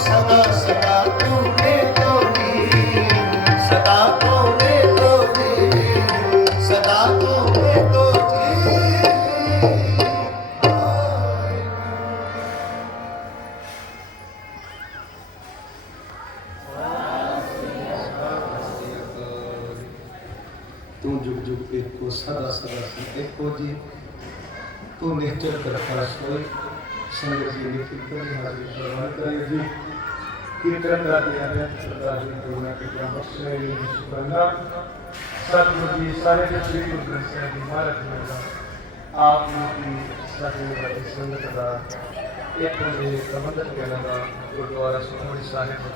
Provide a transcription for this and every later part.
ਸਦਾ ਸੀ ਏਕੋ ਜੀ ਤੂੰ ਨਿਸ਼ਚਲ ਕਰਤਾ ਸੋਈ ਸੰਗਤ ਜੀ ਨੇ ਕੀਰਤਨ ਹਾਜ਼ਰ ਕਰਵਾਇਆ ਕਰੇ ਜੀ। ਕੀਰਤਨ ਕਰਦੇ ਆ ਸਰਦਾਰ ਜੀ ਕਰੁਣਾ ਕੇ ਬਖਸ਼ੇ ਜੀ ਸਤਿਗੁਰੂ ਜੀ, ਸਾਰੇ ਦੇ ਸ੍ਰੀ ਗੁਰੂ ਗ੍ਰੰਥ ਸਾਹਿਬ ਜੀ ਮਹਾਰਾਜ ਜੀ ਦਾ ਆਪ ਨੂੰ ਕੀ ਸਾਡੇ ਵੱਡੀ ਸੰਗਤ ਦਾ ਇੱਕ ਦੇ ਪ੍ਰਬੰਧਕ ਕਹਿਣਾ ਦਾ ਗੁਰਦੁਆਰਾ ਸੁਖਮਣੀ ਸਾਹਿਬ,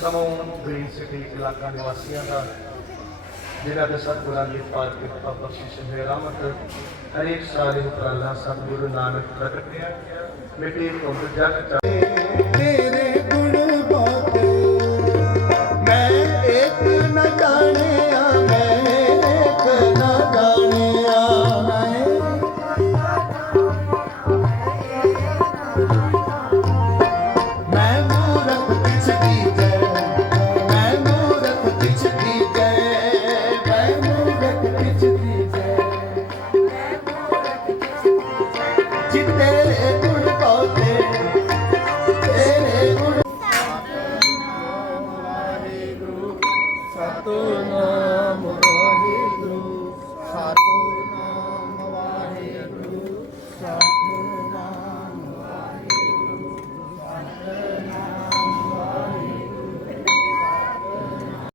ਸਮੂਹ, ਗ੍ਰੀਨ ਸਿਟੀ ਇਲਾਕਾ ਨਿਵਾਸੀਆਂ ਦਾ ਜਿਹੜਾ ਦੇ ਸਤਿਗੁਰਾਂ ਦੀ ਪਾਕ ਕਿਰਪਾ ਬਖਸ਼ਿਸ਼ ਹੈ ਰਹਿਮਤ ਹਰੇਕ ਸਾਰੇ ਉਪਰਾਲਾ ਸਤਿਗੁਰੂ ਨਾਨਕ ਪ੍ਰਗਟਿਆ ਮਿੱਟੀ ਧੁੰਦ ਜਗ ਚਾਹੇ। ਤੇਰੇ